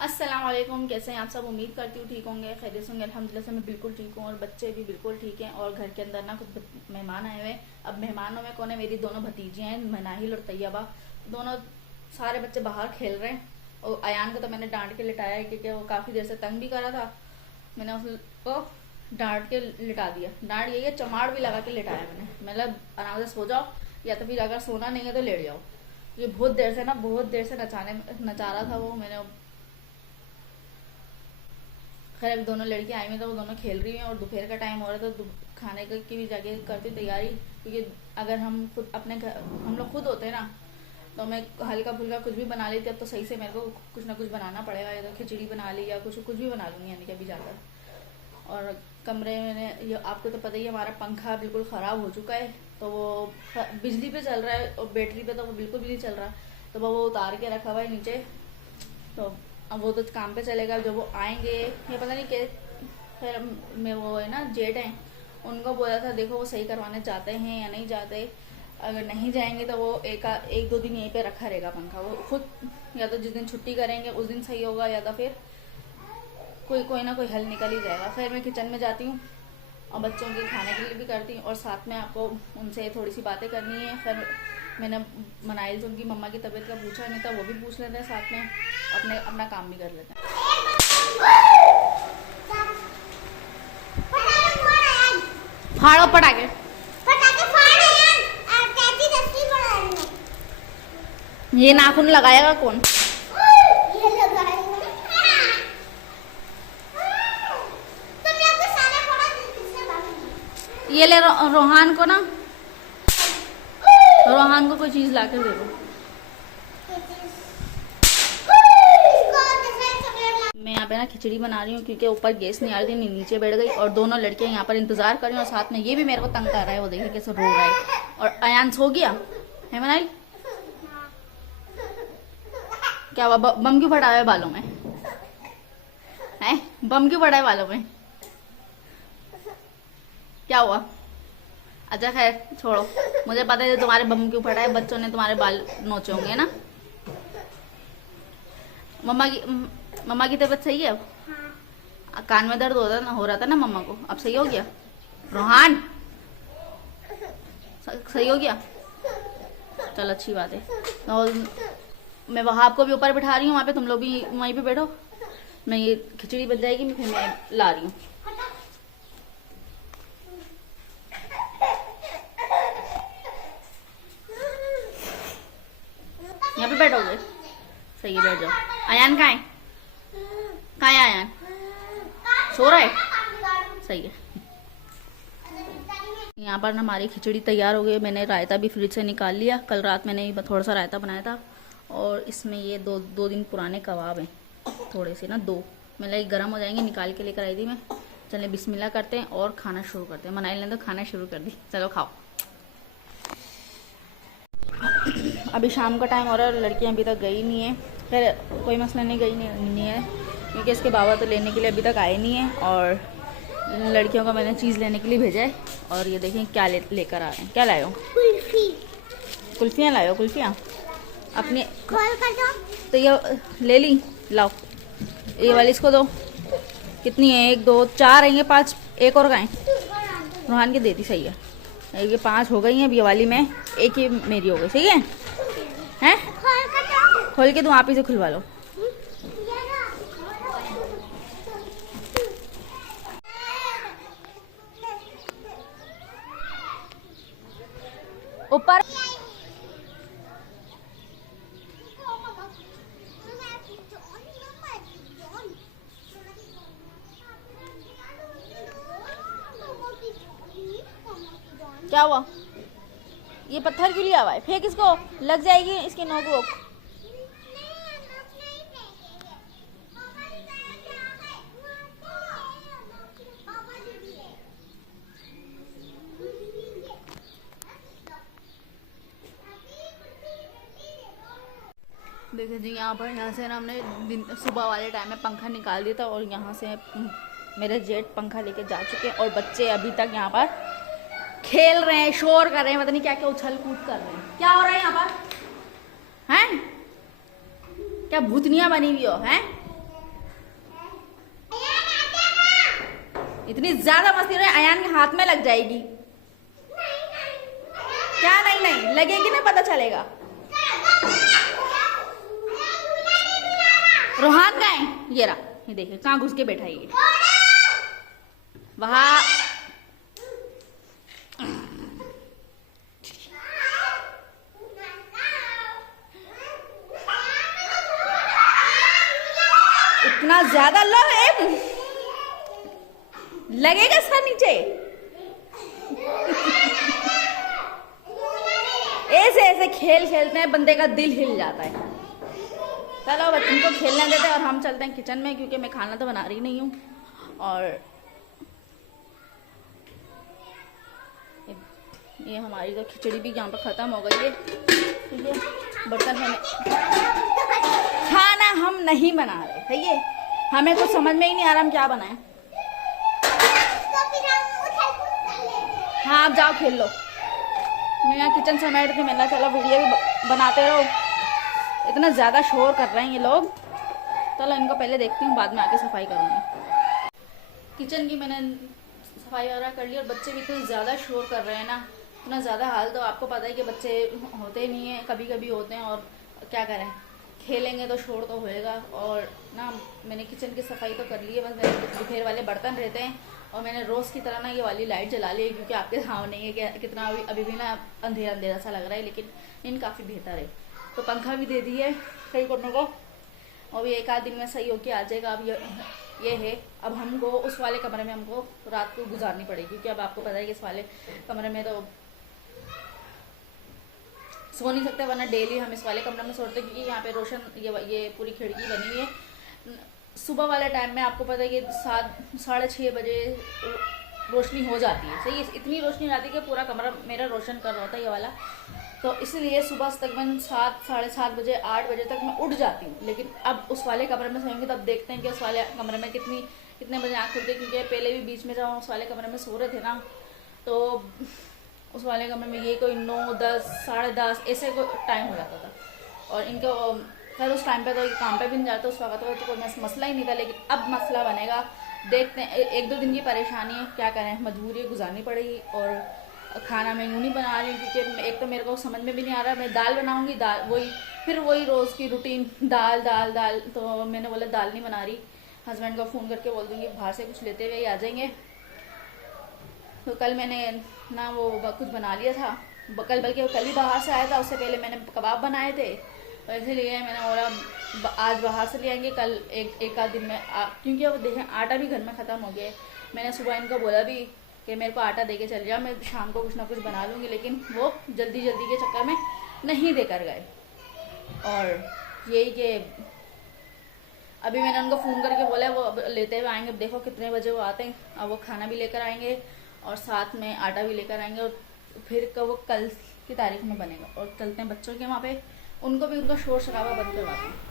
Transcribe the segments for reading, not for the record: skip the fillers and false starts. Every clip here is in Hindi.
अस्सलाम वालेकुम। कैसे हैं आप सब? उम्मीद करती हूँ ठीक होंगे, खैरियत से होंगे। अल्हम्दुलिल्लाह से मैं बिल्कुल ठीक हूँ और बच्चे भी बिल्कुल ठीक हैं। और घर के अंदर ना कुछ मेहमान आए हुए हैं। अब मेहमानों में कौन है? मेरी दोनों भतीजियाँ हैं, मनाहिल और तैयबा। दोनों सारे बच्चे बाहर खेल रहे हैं। और अयान को तो मैंने डांट के लिटाया है क्योंकि वो काफ़ी देर से तंग भी करा था। मैंने उसको डांट के लिटा दिया। डांट यही है, चमाड़ भी लगा के लिटाया मैंने। मतलब आराम से सो जाओ, या तो फिर अगर सोना नहीं है तो लेट जाओ। ये बहुत देर से नचा रहा था वो। मैंने खैर अभी दोनों लड़कियां आई हुई तो वो दोनों खेल रही हैं और दोपहर का टाइम हो रहा है तो खाने की भी जाके करती तैयारी। क्योंकि अगर हम खुद अपने घर हम लोग खुद होते हैं ना तो मैं हल्का फुल्का कुछ भी बना लेती। अब तो सही से मेरे को कुछ ना कुछ बनाना पड़ेगा, या तो खिचड़ी बना ली या कुछ भी बना लूँगी यानी कि अभी जाकर। और कमरे में ये आपको तो पता ही है, हमारा पंखा बिल्कुल ख़राब हो चुका है। तो वो बिजली पे चल रहा है और बैटरी पे तो वो बिल्कुल भी नहीं चल रहा। तो वो उतार के रखा हुआ है नीचे। तो अब वो तो काम पे चलेगा। जब वो आएंगे ये पता नहीं के फिर मैं वो है ना जेठ हैं, उनको बोला था देखो वो सही करवाने जाते हैं या नहीं जाते। अगर नहीं जाएंगे तो वो एक दो दिन यहीं पे रखा रहेगा पंखा। वो खुद या तो जिस दिन छुट्टी करेंगे उस दिन सही होगा, या तो फिर कोई ना कोई हल निकल ही जाएगा। फिर मैं किचन में जाती हूँ और बच्चों के खाने के लिए भी करती हूँ और साथ में आपको उनसे थोड़ी सी बातें करनी है। फिर मैंने मनाइल से उनकी मम्मा की तबीयत का पूछा नहीं था, वो भी पूछ लेते हैं साथ में, अपना काम भी कर लेते हैं। फाड़ो पटाखे। ये नाखून लगाएगा कौन? ये ले रोहान को ना, रोहान को कोई चीज ला कर दे दो। मैं यहाँ पे ना खिचड़ी बना रही हूँ क्योंकि ऊपर गैस नहीं आ रही थी, नीचे बैठ गई और दोनों लड़कियां यहाँ पर इंतजार कर रही हैं। और साथ में ये भी मेरे को तंग कर रहा है, वो देखिए कैसे रो रहा है। और अयान सो गया है मनाई। क्या हुआ? बम क्यों फटा है बालों में? है बम क्यों फटा है बालों में? क्या हुआ? अच्छा खैर छोड़ो, मुझे पता है तुम्हारे बम क्यों फटा है, बच्चों ने तुम्हारे बाल नोचे होंगे ना। मम्मा की तबीयत सही है अब? हाँ। कान में दर्द हो रहा था ना मम्मा को, अब सही हो गया? रोहान सही हो गया? चल अच्छी बात है। तो मैं वहाँ आपको भी ऊपर बिठा रही हूँ, वहाँ पे तुम लोग भी वहीं पे बैठो। मैं ये खिचड़ी बन जाएगी फिर मैं ला रही हूँ। यहाँ पे बैठोगे? सही है, बैठ जाओ। अयान कहाँ है? कहाँ है अयान? सो रहा है? सही है। यहाँ पर ना हमारी खिचड़ी तैयार हो गई। मैंने रायता भी फ्रिज से निकाल लिया, कल रात मैंने थोड़ा सा रायता बनाया था। और इसमें ये दो दिन पुराने कबाब हैं, थोड़े से ना दो। मैं लगी गर्म हो जाएंगे, निकाल के लेकर आई थी मैं। चलिए बिस्मिल्लाह करते हैं और खाना शुरू करते हैं। मनाइल ने तो खाना शुरू कर दी, चलो खाओ। अभी शाम का टाइम हो रहा है, लड़कियां अभी तक गई नहीं है। खैर कोई मसला नहीं, गई नहीं है क्योंकि इसके बाबा तो लेने के लिए अभी तक आए नहीं है। और लड़कियों को मैंने चीज़ लेने के लिए भेजा है। और ये देखें क्या लेकर आ रहे हैं। क्या लाए हो? कुल्फियाँ लाए हो? कुल्फियाँ अपनी तो ये ले ली, लाओ। ये वाली इसको दो। कितनी है? 1 2 4 है, ये 5 एक और गाय रोहान की दे दी। सही है, ये 5 हो गई हैं। अब ये वाली मैं एक ही मेरी हो गई। सही है हैं? खोल के दूँ? आप ही से खुलवा लो। ऊपर क्या हुआ? ये पत्थर क्यों लिया हुआ है? फेंक इसको, लग जाएगी इसकी नोक वोक। देखिए जी, यहाँ से ना हमने सुबह वाले टाइम में पंखा निकाल दिया था और यहाँ से मेरे जेठ पंखा लेके जा चुके हैं। और बच्चे अभी तक यहाँ पर खेल रहे हैं, शोर कर रहे हैं, पता नहीं क्या क्या उछल कूद कर रहे हैं। क्या हो रहा है यहाँ पर? हैं? क्या भूतनिया बनी हुई हो? हैं? इतनी ज्यादा मस्ती हो रही है, अयान के हाथ में लग जाएगी। क्या नहीं नहीं लगेगी ना, पता चलेगा। रोहान का है ये रहा, ये देखिए कहाँ घुस के बैठा है ये वहाँ। इतना ज्यादा लव है, लगेगा सर नीचे। ऐसे ऐसे खेल खेलते हैं बंदे का दिल हिल जाता है। चलो अब इनको खेलने देते हैं और हम चलते हैं किचन में, क्योंकि मैं खाना तो बना रही नहीं हूँ। और ये हमारी तो खिचड़ी भी यहाँ पर ख़त्म हो गई है, ठीक है। बर्तन हमें खाना हम नहीं बना रहे, सही है। हमें कुछ समझ में ही नहीं आ रहा हम क्या बनाएं। हाँ आप जाओ खेल लो, मैं यहाँ किचन समेट के मैंने चलो वीडियो भी बनाते रहो। इतना ज़्यादा शोर कर रहे हैं ये लोग। चलो इनको पहले देखती हूँ, बाद में आके सफाई करूँगी। किचन की मैंने सफाई वगैरह कर ली और बच्चे भी इतने ज़्यादा शोर कर रहे हैं ना, इतना ज़्यादा हाल तो आपको पता है कि बच्चे होते नहीं हैं, कभी कभी होते हैं और क्या करें, खेलेंगे तो शोर तो होएगा। और ना मैंने किचन की सफाई तो कर ली है, बस मेरे दोपहर वाले बर्तन रहते हैं। और मैंने रोज़ की तरह ना ये वाली लाइट जला ली है, क्योंकि आपके सामने है कि कितना अभी भी ना अंधेरा अंधेरा सा लग रहा है, लेकिन नींद काफ़ी बेहतर है। तो पंखा भी दे दिया है सही करने को, और भी एक आध दिन में सही होके आ जाएगा। अब ये है, अब हमको उस वाले कमरे में हमको रात को गुजारनी पड़ेगी, क्योंकि अब आपको पता है कि इस वाले कमरे में तो सो नहीं सकते, वरना डेली हम इस वाले कमरे में सोते, क्योंकि यहाँ पे रोशन ये पूरी खिड़की बनी हुई है। सुबह वाले टाइम में आपको पता है कि 7-6:30 बजे रोशनी हो जाती है, सही है। इतनी रोशनी हो जाती है कि पूरा कमरा मेरा रोशन कर रहा होता है ये वाला। तो इसलिए सुबह तकरीबन 7-7:30 बजे 8 बजे तक मैं उठ जाती हूँ। लेकिन अब उस वाले कमरे में सोएंगे तब देखते हैं कि उस वाले कमरे में कितने बजे आँख खुलती है, क्योंकि पहले भी बीच में जब हम उस वाले कमरे में सो रहे थे ना, तो उस वाले कमरे में ये कोई 9, 10, 10:30 ऐसे को टाइम हो जाता था। और इनको खैर उस टाइम पे तो काम पे भी नहीं जाता, उस वक्त तो कोई मसला ही नहीं था। लेकिन अब मसला बनेगा, देखते हैं। 1-2 दिन की परेशानी है, क्या करें, मजबूरी गुजारनी पड़ेगी। और खाना मैं यूँ नहीं बना रही हूँ, क्योंकि एक तो मेरे को समझ में भी नहीं आ रहा। मैं दाल बनाऊँगी, दाल वही रोज़ की रूटीन, दाल दाल दाल। तो मैंने बोला दाल नहीं बना रही, हस्बैंड को फ़ोन करके बोल दूँगी बाहर से कुछ लेते हुए ही आ जाएंगे। तो कल मैंने ना वो कुछ बना लिया था, बल्कि कल ही बाहर से आया था, उससे पहले मैंने कबाब बनाए थे। तो इसलिए मैंने बोला आज बाहर से ले आएंगे, कल एक आध दिन में क्योंकि अब देखें आटा भी घर में ख़त्म हो गया है। मैंने सुबह इनको बोला भी कि मेरे को आटा दे के चल जाओ, मैं शाम को कुछ ना कुछ बना लूँगी, लेकिन वो जल्दी के चक्कर में नहीं दे कर गए। और यही कि अभी मैंने उनको फ़ोन करके बोला वो अब लेते हुए आएंगे। देखो कितने बजे वो आते हैं, अब वो खाना भी लेकर आएंगे और साथ में आटा भी लेकर आएंगे। और फिर वो कल की तारीख में बनेगा। और चलते हैं बच्चों के वहाँ पे, उनको भी उनका शोर शराबा बंद करवाते हैं।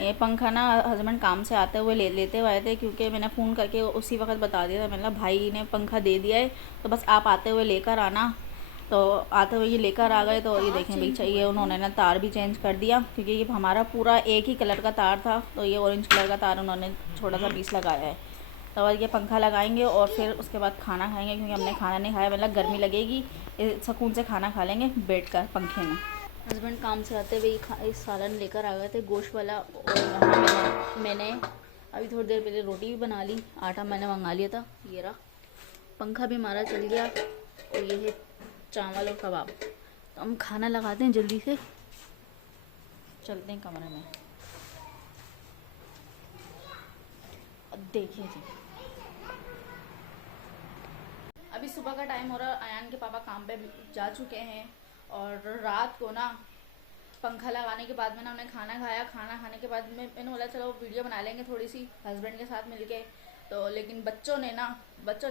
ये पंखा ना हस्बैंड काम से आते हुए लेते हुए आए थे, क्योंकि मैंने फ़ोन करके उसी वक्त बता दिया था। मैंने भाई ने पंखा दे दिया है, तो बस आप आते हुए लेकर आना। तो आते हुए ये लेकर आ गए। तो ये देखें भाई, चाहिए उन्होंने ना तार भी चेंज कर दिया, क्योंकि ये हमारा पूरा एक ही कलर का तार था, तो ये ऑरेंज कलर का तार उन्होंने छोटा सा पीस लगाया है। तो ये पंखा लगाएंगे और फिर उसके बाद खाना खाएंगे, क्योंकि हमने खाना नहीं खाया। मतलब गर्मी लगेगी, सुकून से खाना खा लेंगे बैठ कर पंखे में। हस्बैंड काम से आते हुए सालन लेकर आ गए थे, गोश्त वाला। और वहाँ मैंने अभी थोड़ी देर पहले रोटी भी बना ली, आटा मैंने मंगा लिया था। ये रहा, पंखा भी हमारा चल गया। और ये है चावल और कबाब। तो हम खाना लगाते हैं, जल्दी से चलते हैं कमरे में। अब देखिए जी, अभी सुबह का टाइम हो रहा है, अयान के पापा काम पे जा चुके हैं। और रात को ना पंखा लगाने के बाद में ना हमने खाना खाया। खाना खाने के बाद में मैंने बोला चलो वीडियो बना लेंगे थोड़ी सी हस्बैंड के साथ मिलके। तो लेकिन बच्चों ने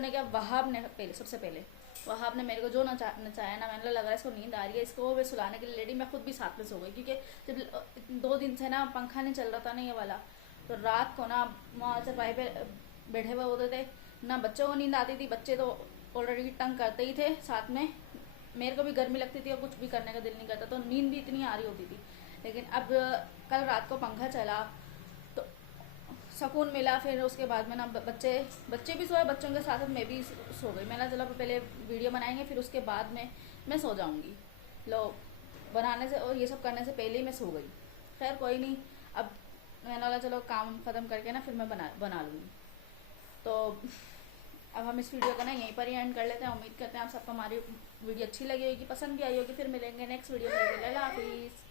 क्या, वहाब ने सबसे पहले वहाब ने मेरे को जो नचाया ना, मैंने लग रहा है इसको नींद आ रही है, इसको मैं सुलाने के लिए लेडी, मैं खुद भी साथ में सो गई। क्योंकि जब 2 दिन से ना पंखा नहीं चल रहा था ना ये वाला, तो रात को ना वहाँ चरपाई पे बैठे हुए होते थे ना, बच्चों को नींद आती थी। बच्चे तो ऑलरेडी तंग करते ही थे, साथ में मेरे को भी गर्मी लगती थी और कुछ भी करने का दिल नहीं करता, तो नींद भी इतनी आ रही होती थी। लेकिन अब कल रात को पंखा चला तो सुकून मिला। फिर उसके बाद में ना बच्चे भी सोए, बच्चों के साथ साथ मैं भी सो गई। मैंने चलो पहले वीडियो बनाएंगे, फिर उसके बाद में मैं सो जाऊंगी। लो, बनाने से और ये सब करने से पहले ही मैं सो गई। खैर कोई नहीं, अब मैंने बोला चलो काम ख़त्म करके ना फिर मैं बना लूँगी। तो अब हम इस वीडियो को ना यहीं पर ही एंड कर लेते हैं। उम्मीद करते हैं आप सबको हमारी वीडियो अच्छी लगी होगी, पसंद भी आई होगी। फिर मिलेंगे नेक्स्ट वीडियो में। अल्लाह हाफिज़।